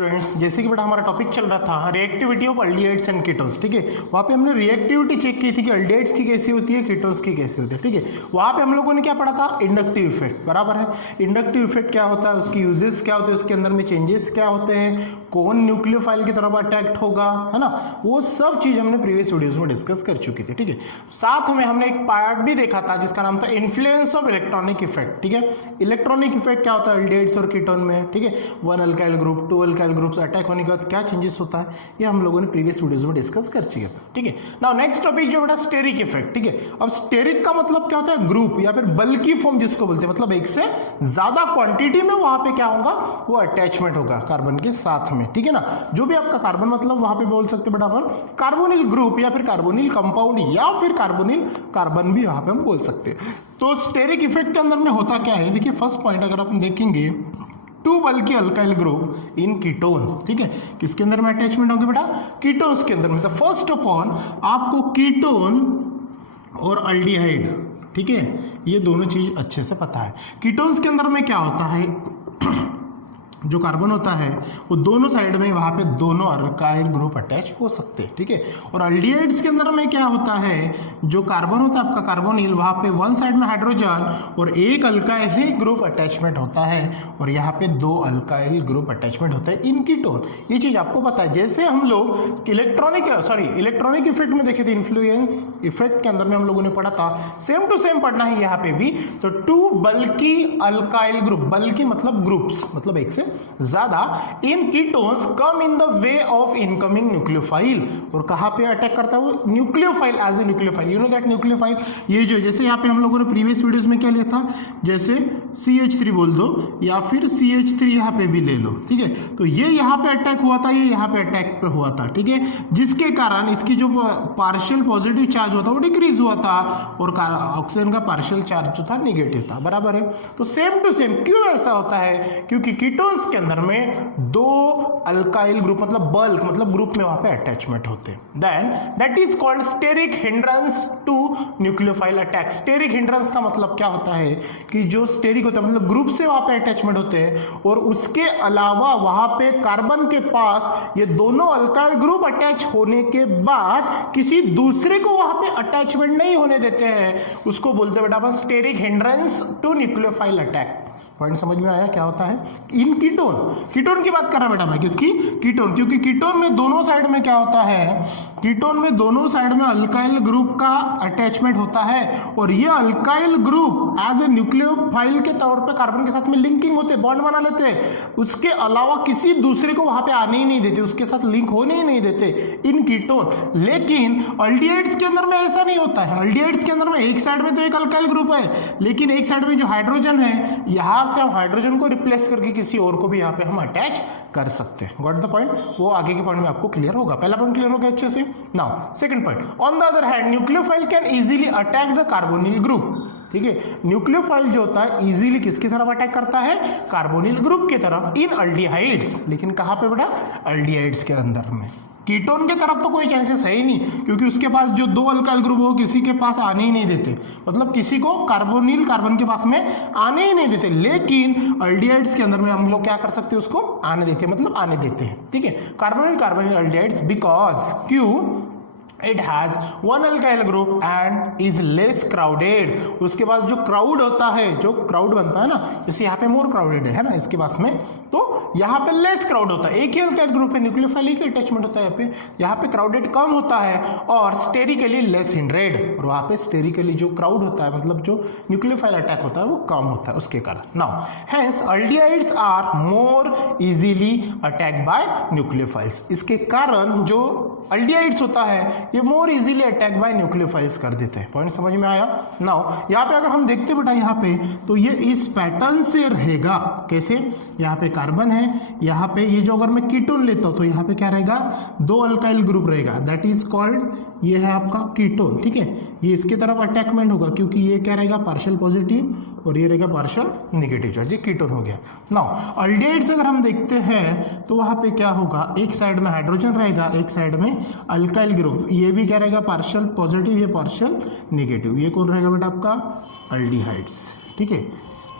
Students, जैसे कि बेटा हमारा टॉपिक चल रहा था reactivity of aldehydes and ketones, ठीक है। वहाँ पे हमने रिएक्टिविटी चेक की थी कि अल्डिहाइड्स की कैसी होती है, कीटोन्स की कैसी होती है, ठीक है। वहाँ पे हम लोगों ने क्या पढ़ा था, इंडक्टिव इफेक्ट, बराबर है। इंडक्टिव इफेक्ट क्या होता है, उसकी यूजेस क्या होते हैं, उसके अंदर में चेंजेस क्या होते हैं, कौन न्यूक्लियोफाइल की तरफ अटैक्ट होगा, है ना, वो सब चीज हमने प्रीवियस वीडियोस में डिस्कस कर चुकी थी, ठीक है। साथ में हमने एक पार्ट भी देखा था जिसका नाम था इन्फ्लुएंस ऑफ इलेक्ट्रॉनिक इफेक्ट, ठीक है। इलेक्ट्रॉनिक इफेक्ट क्या होता है अल्डिहाइड्स और कीटोन में, ठीक है। 1 alkyl group 2 alkyl groups attack होने के बाद क्या चेंजेस होता है, ये हम लोगों ने प्रीवियस वीडियोस में डिस्कस कर चुके थे, ठीक है। नाउ नेक्स्ट टॉपिक जो बेटा स्टेरिक इफेक्ट, ठीक है। अब स्टेरिक का मतलब क्या होता है, ग्रुप या फिर बल्की फॉर्म जिसको बोलते हैं, मतलब एक से ज्यादा क्वांटिटी में वहां पे क्या होगा, वो अटैचमेंट होगा कार्बन के साथ में, ठीक है ना। जो भी आपका कार्बन मतलब वहां पे बोल सकते हैं बेटा अपन कार्बोनिल ग्रुप या फिर कार्बोनिल कंपाउंड या फिर कार्बोनिल कार्बन भी यहाँ पे हम बोल सकते हैं। तो स्टेरिक इफेक्ट के अंदर में होता क्या है, देखिए फर्स्ट पॉइंट अगर अपन देखेंगे 2 बल्कि अल्काइल ग्रुप इन कीटोन, ठीक है। किसके अंदर में अटैचमेंट होगी बेटा, कीटोन्स के अंदर में। तो फर्स्ट ऑफ ऑल आपको कीटोन और अल्डिहाइड, ठीक है, ये दोनों चीज अच्छे से पता है। कीटोन्स के अंदर में क्या होता है, जो कार्बन होता है वो दोनों साइड में वहां पे दोनों अल्काइल ग्रुप अटैच हो सकते हैं, ठीक है। और अल्डिहाइड्स के अंदर में क्या होता है, जो कार्बन होता है आपका कार्बोनिल, वहां पे वन साइड में हाइड्रोजन और एक अल्काइल ग्रुप अटैचमेंट होता है और यहाँ पे 2 अल्काइल ग्रुप अटैचमेंट होता है इन कीटोन। ये चीज आपको पता है। जैसे हम लोग इलेक्ट्रॉनिक इफेक्ट में देखे थे, इन्फ्लुएंस इफेक्ट के अंदर में हम लोगों ने पढ़ा था, सेम टू सेम पढ़ना है यहाँ पे भी। तो 2 बल्कि अल्काइल ग्रुप, बल्कि मतलब ग्रुप्स, मतलब एक से ज्यादा, in ketones come in the way of incoming nucleophile. और कहां पे अटैक करता है वो, nucleophile, as a nucleophile, you know that nucleophile, ये जो जैसे यहाँ पे हम लोगों ने प्रीवियस वीडियोस में क्या लिया था, जैसे CH3 बोल दो या फिर CH3 यहाँ पे भी ले लो, ठीक है। तो ये यहाँ पे अटैक हुआ था, ये यहाँ पे अटैक पे हुआ था, ठीक है, जिसके कारण इसकी जो पार्शियल पॉजिटिव चार्ज हुआ था वो डिक्रीज हुआ था और ऑक्सीजन का पार्शियल चार्ज जो था निगेटिव था, बराबर है। तो सेम टू सेम क्यों ऐसा होता है, क्योंकि कीटोन्स के अंदर में 2 अल्काइल ग्रुप मतलब बल्क मतलब ग्रुप में वहां पे अटैचमेंट होते हैं। Then that is called steric hindrance to nucleophile attack. Steric hindrance का मतलब क्या होता है कि जो स्टेरिक होता है मतलब ग्रुप से वहां पे अटैचमेंट होते हैं और उसके अलावा वहां पे कार्बन के पास ये दोनों अल्काइल ग्रुप अटैच होने के बाद किसी दूसरे को वहां पे अटैचमेंट नहीं होने देते हैं, उसको बोलते हैं बेटा steric hindrance to nucleophile attack. Point समझ में आया क्या होता है इन कीटोन की बात कर रहा बेटा मैं, किसकी, कीटोन, क्योंकि कीटोन में दोनों साइड में क्या होता है, कीटोन में दोनों साइड में अल्काइल ग्रुप का अटैचमेंट होता है और ये alkyl group as a nucleophile के तौर पे कार्बन के साथ में लिंकिंग होते हैं, बॉन्ड बना लेते हैं, उसके अलावा किसी दूसरे को वहां पे आने ही नहीं देते, उसके साथ लिंक होने ही नहीं देते इन कीटोन। लेकिन अल्डिहाइड्स के अंदर में ऐसा नहीं होता है। अल्डिहाइड्स के अंदर में एक साइड में तो एक अल्काइल ग्रुप है, लेकिन एक साइड में जो हाइड्रोजन है, यहां से हम हाइड्रोजन को रिप्लेस करके किसी और को भी यहाँ पे हम अटैच कर सकते हैं। गॉट द पॉइंट, वो आगे के पॉइंट में आपको क्लियर होगा। पहला पॉइंट क्लियर हो गया अच्छे से। Now second point, on the other hand nucleophile can easily attack the carbonyl group, ठीक है। न्यूक्लियोफाइल जो होता है इजीली किसकी तरफ अटैक करता है, कार्बोनिल ग्रुप की तरफ इन अल्डिहाइड्स। लेकिन कहां पे बेटा, अल्डिहाइड्स के अंदर में। कीटोन के तरफ तो कोई चांसेस है ही नहीं, क्योंकि उसके पास जो 2 अल्काइल ग्रुप हो किसी के पास आने ही नहीं देते, मतलब किसी को कार्बोनिल कार्बन के पास में आने ही नहीं देते। लेकिन अल्डिहाइड्स के अंदर में हम लोग क्या कर सकते हैं, उसको आने देते हैं, मतलब आने देते हैं, ठीक है। कार्बोनिल कार्बोनिल अल्डिहाइड्स बिकॉज क्यों, it has 1 alkyl group and is less crowded. उसके पास जो क्राउड होता है, जो क्राउड बनता है ना, जैसे यहाँ पे मोर क्राउडेड है ना इसके पास में, तो यहाँ पे लेस क्राउड होता है, एक ही अल्काइल ग्रुप है, न्यूक्लियोफाइल की अटैचमेंट होता है यहाँ पे क्राउडेड कम होता है और स्टेरिकली लेस हिंड्रेड, और वहाँ पे स्टेरिकली जो क्राउड होता है मतलब जो न्यूक्लियोफाइल अटैक होता है वो कम होता है उसके कारण। Now hence aldehydes are more easily attack by nucleophiles. इसके कारण जो अल्डिहाइड्स होता है ये more easily attack by nucleophiles कर देते हैं। पॉइंट समझ में आया। नाउ यहाँ पे अगर हम देखते बेटा यहाँ पे, तो ये इस पैटर्न से रहेगा, कैसे, यहाँ पे कार्बन है, यहाँ पे ये जो अगर मैं कीटोन लेता हूँ तो यहाँ पे क्या रहेगा, 2 अल्काइल ग्रुप रहेगा, दैट इज कॉल्ड, ये है आपका कीटोन, ठीक है। ये इसके तरफ अटैचमेंट होगा क्योंकि ये क्या रहेगा, पार्शियल पॉजिटिव और ये रहेगा पार्शियल नेगेटिव चार्ज, ये कीटोन हो गया। नाउ अल्डिहाइड्स अगर हम देखते हैं तो वहाँ पे क्या होगा, एक साइड में हाइड्रोजन रहेगा, एक साइड में अल्काइल ग्रुप, ये भी क्या रहेगा, पार्शियल पॉजिटिव, ये पार्शियल नेगेटिव। ये कौन रहेगा बेटा आपका, अल्डिहाइड्स, ठीक है।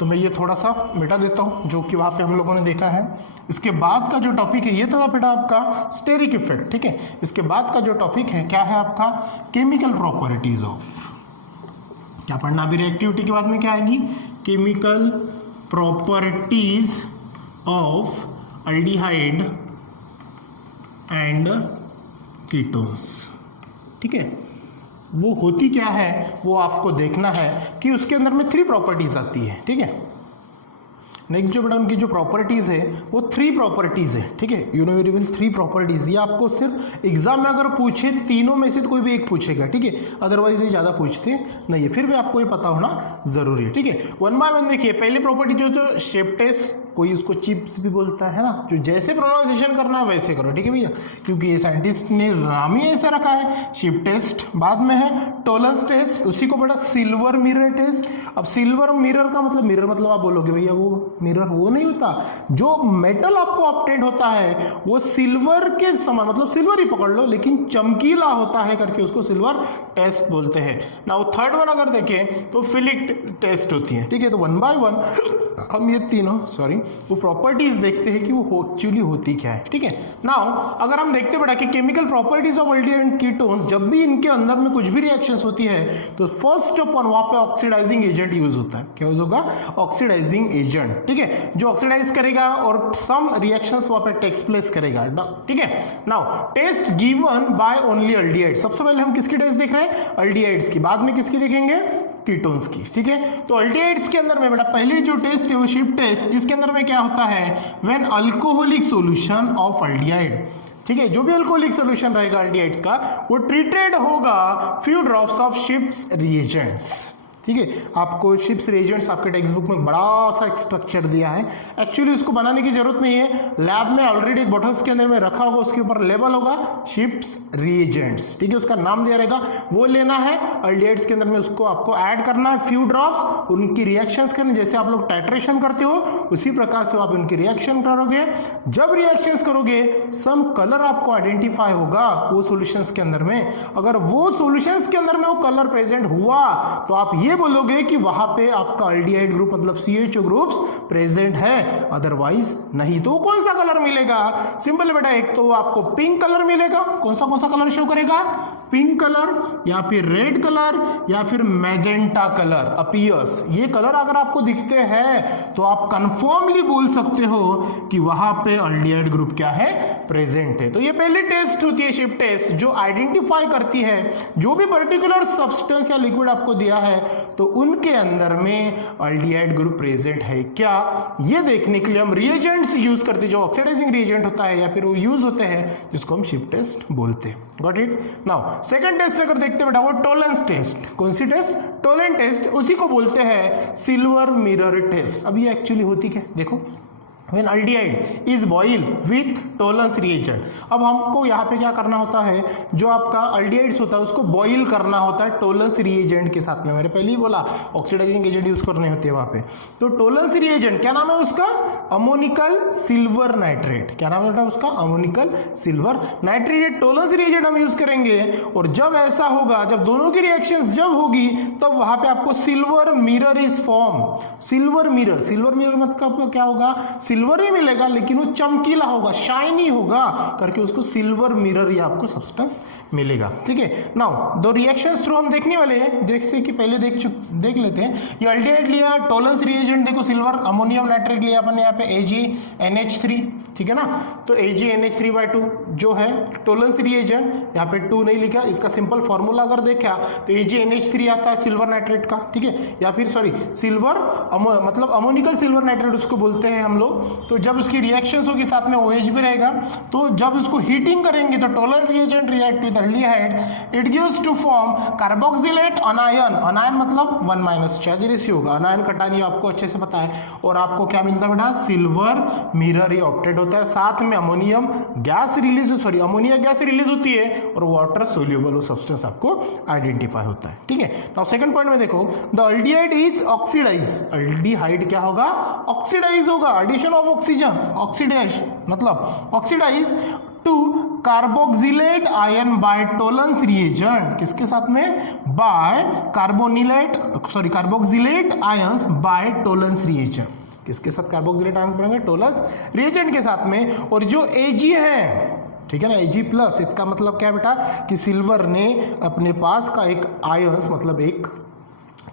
तो मैं ये थोड़ा सा मिटा देता हूँ जो कि वहाँ पे हम लोगों ने देखा है। इसके बाद का जो टॉपिक है ये था बेटा आपका स्टेरिक इफेक्ट, ठीक है। इसके बाद का जो टॉपिक है क्या है आपका केमिकल प्रॉपर्टीज ऑफ, क्या पढ़ना अभी रिएक्टिविटी के बाद में क्या आएगी, chemical properties of aldehyde and ketones, ठीक है। वो होती क्या है वो आपको देखना है कि उसके अंदर में 3 प्रॉपर्टीज आती है, ठीक है। नेक्स्ट जो बेटा उनकी जो प्रॉपर्टीज है वो 3 प्रॉपर्टीज है, ठीक है। You know very well 3 properties. ये आपको सिर्फ एग्जाम में अगर पूछे तीनों में से तो कोई भी एक पूछेगा, ठीक है, अदरवाइज ये ज्यादा पूछते नहीं है, फिर भी आपको ये पता होना जरूरी है, ठीक है। 1 बाय 1 देखिए। पहली प्रॉपर्टी जो तो शेप टेस्ट, कोई उसको चिप्स भी बोलता है ना, जो जैसे प्रोनाउंसिएशन करना है वैसे करो, ठीक है भैया, क्योंकि ये साइंटिस्ट ने नाम ही ऐसा रखा है शिप टेस्ट। बाद में है टोलेंस टेस्ट, उसी को बड़ा सिल्वर मिरर टेस्ट। अब सिल्वर मिरर का मतलब, मिरर मतलब आप बोलोगे भैया वो मिरर वो नहीं होता, जो मेटल आपको ऑब्टेन होता है वो सिल्वर के समान, मतलब सिल्वर ही पकड़ लो लेकिन चमकीला होता है करके उसको सिल्वर टेस्ट बोलते हैं। नाउ थर्ड वन अगर देखें तो फिलिक टेस्ट होती है, ठीक है। तो 1 बाय 1 हम ये तीनों वो प्रॉपर्टीज देखते हैं कि वो एक्चुअली होती क्या है, ठीक है। नाउ अगर हम देखते बेटा कि chemical properties of aldehyde and ketones, जब भी इनके अंदर में कुछ भी रिएक्शंस होती है तो फर्स्ट अपन वहां पे ऑक्सीडाइजिंग एजेंट यूज होता है। क्या यूज होगा, ऑक्सीडाइजिंग एजेंट, ठीक है, जो ऑक्सीडाइज करेगा और सम रिएक्शंस वहां पे टेक्स प्लेस करेगा, ठीक है। Now test given by only aldehyde, सबसे पहले हम किसकी टेस्ट देख रहे हैं, अल्डिहाइड्स की, बाद में किसकी देखेंगे, कीटोन्स की, ठीक है। तो अल्डिहाइड्स के अंदर में बेटा पहली जो टेस्ट है वो शिप टेस्ट, जिसके अंदर में क्या होता है, when alcoholic solution of aldehyde, ठीक है, जो भी अल्कोहलिक सॉल्यूशन रहेगा अल्डिहाइड्स का वो ट्रीटेड होगा few drops of ships reagents, ठीक है। आपको शिप्स रिएजेंट्स आपके टेक्स्ट बुक में बड़ा सा एक स्ट्रक्चर दिया है, एक्चुअली उसको बनाने की जरूरत नहीं है, लैब में ऑलरेडी बॉटल्स के अंदर में रखा होगा, उसके ऊपर लेबल होगा शिप्स रिएजेंट्स, ठीक है, उसका नाम दिया रहेगा, वो लेना है। अल्डिहाइड्स के अंदर में उसको आपको ऐड करना है, फ्यू ड्रॉप्स, उनकी रिएक्शंस करनी, जैसे आप लोग टाइट्रेशन करते हो उसी प्रकार से आप उनकी रिएक्शन करोगे। जब रिएक्शंस करोगे सम कलर आपको आइडेंटिफाई होगा वो सॉल्यूशंस के अंदर में, अगर वो सॉल्यूशंस के अंदर में वो कलर प्रेजेंट हुआ तो आप ये बोलोगे कि वहां पे आपका अल्डिहाइड ग्रुप मतलब CHO ग्रुप्स प्रेजेंट है, अदरवाइज नहीं। तो कौन सा कलर मिलेगा, सिंपल बेटा, एक तो आपको पिंक कलर मिलेगा, कौन सा कलर शो करेगा, पिंक कलर या फिर रेड कलर या फिर मैजेंटा कलर अपीयर्स। ये कलर अगर आपको दिखते हैं तो आप कंफर्मली बोल सकते हो कि वहां पे अल्डिहाइड ग्रुप क्या है, प्रेजेंट है। तो ये पहली टेस्ट होती है शिप टेस्ट, जो आइडेंटिफाई करती है जो भी पर्टिकुलर सब्सटेंस या लिक्विड आपको दिया है तो उनके अंदर में अल्डिहाइड ग्रुप प्रेजेंट है क्या, ये देखने के लिए हम रिएजेंट्स यूज करते हैं, जो ऑक्सीडाइजिंग रिएजेंट होता है या फिर वो यूज होते हैं जिसको हम शिप टेस्ट बोलते हैं। Got it. Now second test अगर देखते बेटा वो टोलेंस टेस्ट, कौन सी टेस्ट, टोलेंस टेस्ट, उसी को बोलते हैं सिल्वर मिरर टेस्ट। अब ये एक्चुअली होती क्या, देखो, when aldehyde is boiled with Tollens reagent. अब हमको यहाँ पे क्या करना होता है, जो आपका अल्डिहाइड्स होता है उसको बॉईल करना होता है टोलेंस रिएजेंट के साथ में, मैंने पहले ही बोला ऑक्सीडाइजिंग एजेंट यूज करने होते हैं वहाँ पे। तो टोलेंस रिएजेंट क्या नाम है उसका, अमोनिकल सिल्वर नाइट्रेट, क्या नाम है बेटा उसका, ammoniacal silver nitrate, Tollens reagent हम यूज करेंगे। और जब ऐसा होगा, जब दोनों की रिएक्शंस जब होगी तब वहां पे आपको silver mirror is form, silver mirror, silver mirror मतलब क्या होगा, सिल्वर ही मिलेगा लेकिन वो चमकीला होगा, शाइनी होगा करके उसको सिल्वर मिरर या आपको सब्सटेंस मिलेगा, ठीक है। नाउ दो रिएक्शंस थ्रू हम देखने वाले हैं, देख से कि पहले देख लेते हैं। ये अल्डिहाइड लिया, टोलेंस रिएजेंट देखो सिल्वर अमोनियम नाइट्रेट लिया अपन ने यहाँ पे AgNH3, ठीक है ना। तो AgNH3/2 जो है टोलेंस रिएजेंट, यहाँ पे 2 नहीं लिखा, इसका सिंपल फॉर्मूला अगर देखा तो AgNH3 आता है सिल्वर नाइट्रेट का, ठीक है, या फिर सॉरी सिल्वर मतलब अमोनिकल सिल्वर नाइट्रेट उसको बोलते हैं हम लोग। तो जब उसकी रिएक्शंस होगी साथ में OH भी रहेगा, तो जब उसको हीटिंग करेंगे तो Tollens reagent react with aldehyde, it gives to form carboxylate anion, anion मतलब 1- चार्ज रेशियो होगा, अनायन कटानी आपको अच्छे से पता है, और आपको क्या मिलता है बेटा, सिल्वर मिरर ही ऑप्टेड होता है, साथ में ammonium gas release, sorry ammonia gas release होती है और वाटर सोल्यूबल वो सब्सटेंस आपको आइडेंटिफाई होता है, ठीक है। नाउ सेकंड पॉइंट में देखो, the aldehyde is oxidise, aldehyde क्या होगा, ऑक्सीडाइज होगा, एडिशन ऑफ ऑक्सीजन, ऑक्सीडाइज मतलब oxidise to carboxylate ion by Tollens reagent, किसके साथ में, by carboxylate ions by Tollens reagent, किसके साथ कार्बोक्सिलेट आयंस बनेंगे, टोलेंस रिएजेंट के साथ में। और जो Ag है, ठीक है ना, Ag+, इसका मतलब क्या बेटा कि सिल्वर ने अपने पास का एक आयंस, मतलब एक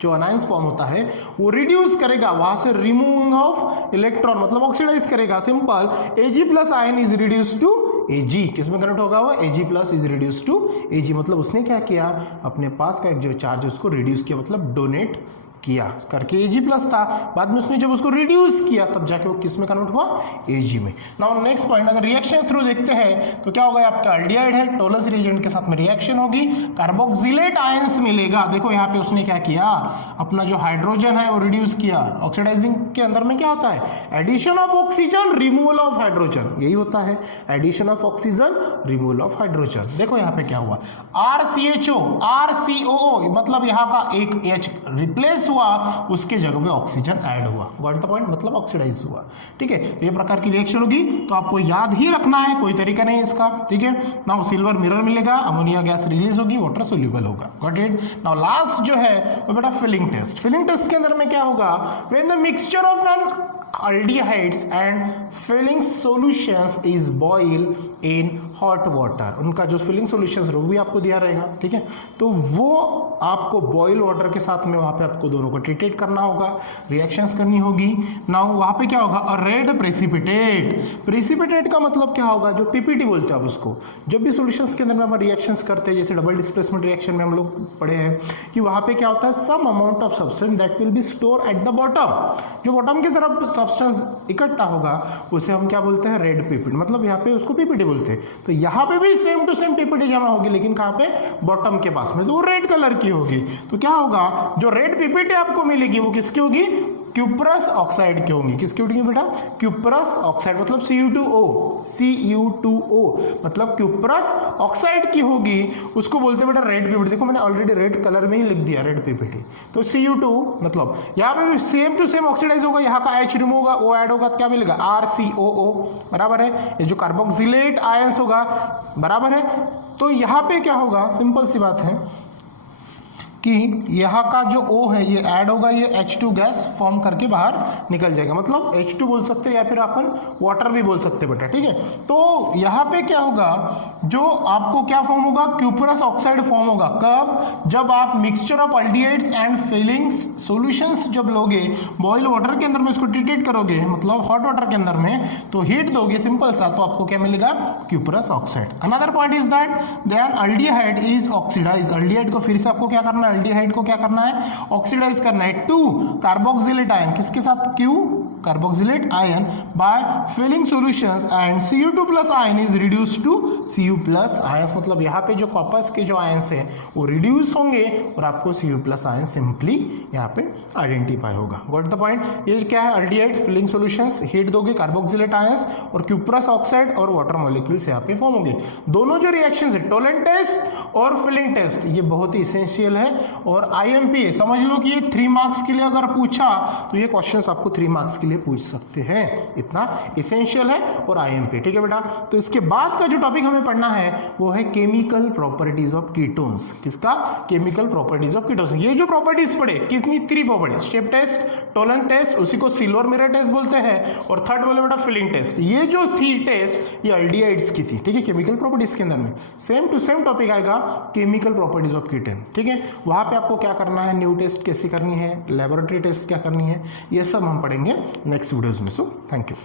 जो अनायंस फॉर्म होता है वो रिड्यूस करेगा, वहां से रिमूविंग ऑफ इलेक्ट्रॉन मतलब ऑक्सीडाइज करेगा, simple. Ag+ ion is reduce to Ag, किसमें कन्वर्ट होगा वो, Ag+ is reduce to Ag, मतलब उसने क्या किया, अपने पास का एक जो चार्ज है उसको रिड्यूस किया, मतलब डोनेट किया करके Ag+ था, बाद में उसने जब उसको रिड्यूस किया तब जाके वो किस में कन्वर्ट हुआ, Ag में। नाउ नेक्स्ट पॉइंट, अगर रिएक्शन थ्रू देखते हैं तो क्या होगा, आपका अल्डिहाइड है, टोलेंस रिएजेंट के साथ में रिएक्शन होगी, कार्बोक्सिलेट आयंस मिलेगा। देखो यहाँ पे उसने क्या किया, अपना जो हाइड्रोजन है वो रिड्यूस किया। ऑक्सीडाइजिंग के अंदर में क्या होता है, addition of oxygen, removal of hydrogen, यही होता है, addition of oxygen, removal of hydrogen. देखो यहाँ पे क्या हुआ, RCHO RCOO, मतलब यहाँ का एक H रिप्लेस हुआ, उसके जगह पे ऑक्सीजन ऐड हुआ, गॉट द पॉइंट, मतलब ऑक्सीडाइज हुआ, ठीक है। ये प्रकार की रिएक्शन होगी, तो आपको याद ही रखना है, कोई तरीका नहीं इसका, ठीक है। नाउ सिल्वर मिरर मिलेगा, अमोनिया गैस रिलीज होगी, वाटर सोल्यूबल होगा, गॉट इट। नाउ लास्ट जो है वो बेटा फिलिंग टेस्ट। फिलिंग टेस्ट के अंदर में क्या होगा, when the mixture of an aldehydes and filling solutions is boiled in hot water, उनका जो फिलिंग सॉल्यूशंस वो भी आपको दिया रहेगा, ठीक है। तो वो आपको बॉयल वाटर के साथ में वहाँ पे आपको दोनों को ट्रीटेट करना होगा, रिएक्शंस करनी होगी। नाउ वहाँ पे क्या होगा, अ रेड प्रेसिपिटेट। प्रेसिपिटेट का मतलब क्या होगा, जो पीपीटी बोलते हैं आप उसको, जब भी सॉल्यूशंस के अंदर में हम रिएक्शंस करते हैं, जैसे डबल डिस्प्लेसमेंट रिएक्शन में हम लोग पढ़े हैं कि वहाँ पे क्या होता है, some amount of substance that will be store at the bottom, जो बॉटम की तरफ सब्सटेंस इकट्ठा होगा उसे हम क्या बोलते हैं, रेड पीपीटी, मतलब यहाँ पे उसको पीपीटी बोलते हैं। तो यहाँ पे भी सेम टू सेम पीपीटी जमा होगी, लेकिन कहाँ पे, बॉटम के पास में, तो वो रेड कलर की होगी। तो क्या होगा, जो रेड पीपीटी आपको मिलेगी वो किसकी होगी, क्यूप्रस ऑक्साइड की होंगी, किसकी होगी बेटा, क्यूप्रस ऑक्साइड, मतलब Cu2O मतलब क्यूप्रस ऑक्साइड की होगी, उसको बोलते हैं बेटा रेड पीपीटी। देखो मैंने ऑलरेडी रेड कलर में ही लिख दिया रेड पीपीटी। तो Cu2 मतलब यहाँ पे भी सेम टू सेम ऑक्सीडाइज होगा, यहाँ का H रिमूव होगा, O ऐड होगा, क्या मिलेगा, RCOO, बराबर है। ये जो कार्बोक्सिलेट आयंस होगा, बराबर है। तो यहाँ पे क्या होगा, सिंपल सी बात है कि यहाँ का जो O है ये ऐड होगा, ये H2 गैस फॉर्म करके बाहर निकल जाएगा, मतलब H2 बोल सकते हैं या फिर अपन वाटर भी बोल सकते हैं बेटा, ठीक है। तो यहाँ पे क्या होगा, जो आपको क्या फॉर्म होगा, क्यूप्रस ऑक्साइड फॉर्म होगा, कब, जब आप mixture of aldehydes and Fehling's solutions जब लोगे बॉइल वाटर के अंदर में इसको ट्रीटेट करोगे, मतलब हॉट वाटर के अंदर में, तो हीट दोगे सिंपल सा, तो आपको क्या मिलेगा, cuprous oxide. Another point is that then aldehyde is oxidise, aldehyde को फिर से आपको क्या करना है, अल्डिहाइड को क्या करना है, ऑक्सीडाइज करना है टू कार्बोक्सिलेट आयन, किसके साथ, Q carboxylate ion by Fehling solutions and Cu2+ ion is reduced to Cu+ ions, मतलब यहाँ पे जो कॉपर्स के जो आयंस हैं वो रिड्यूस होंगे और आपको Cu+ आयन सिंपली यहाँ पे आइडेंटिफाई होगा, गॉट द पॉइंट। ये क्या है, अल्डिहाइड फिलिंग सॉल्यूशंस, हीट दोगे कार्बोक्सिलेट आयंस और क्यूप्रस ऑक्साइड और वाटर मॉलिक्यूल्स यहाँ पे फॉर्म होंगे। दोनों जो रिएक्शंस है, टोलेंट टेस्ट और फिलिंग टेस्ट, ये बहुत ही इसेंशियल है और IMP है, समझ लो कि ये 3 मार्क्स के लिए अगर पूछा तो ये क्वेश्चंस आपको 3 मार्क्स के लिए पूछ सकते हैं, इतना इसेंशियल है और IMP, ठीक है बेटा। तो इसके बाद का जो टॉपिक हमें पढ़ना है वो है केमिकल प्रॉपर्टीज ऑफ कीटोन्स, किसका, केमिकल प्रॉपर्टीज ऑफ कीटोन्स। ये जो प्रॉपर्टीज पढ़े, कितनी 3 properties, step test, Tollens test, उसी को सिल्वर मिरर टेस्ट बोलते हैं, और थर्ड बोले बेटा फिलिंग टेस्ट। ये जो थी टेस्ट ये अल्डिहाइड्स की थी, ठीक है, केमिकल प्रॉपर्टीज के अंदर में सेम टू सेम टॉपिक आएगा, केमिकल प्रॉपर्टीज ऑफ कीटोन, ठीक है। वहां पे आपको क्या करना है, न्यू टेस्ट कैसे करनी है, लेबोरेटरी टेस्ट क्या करनी है, ये सब हम पढ़ेंगे नेक्स्ट वीडियोज में। So thank you.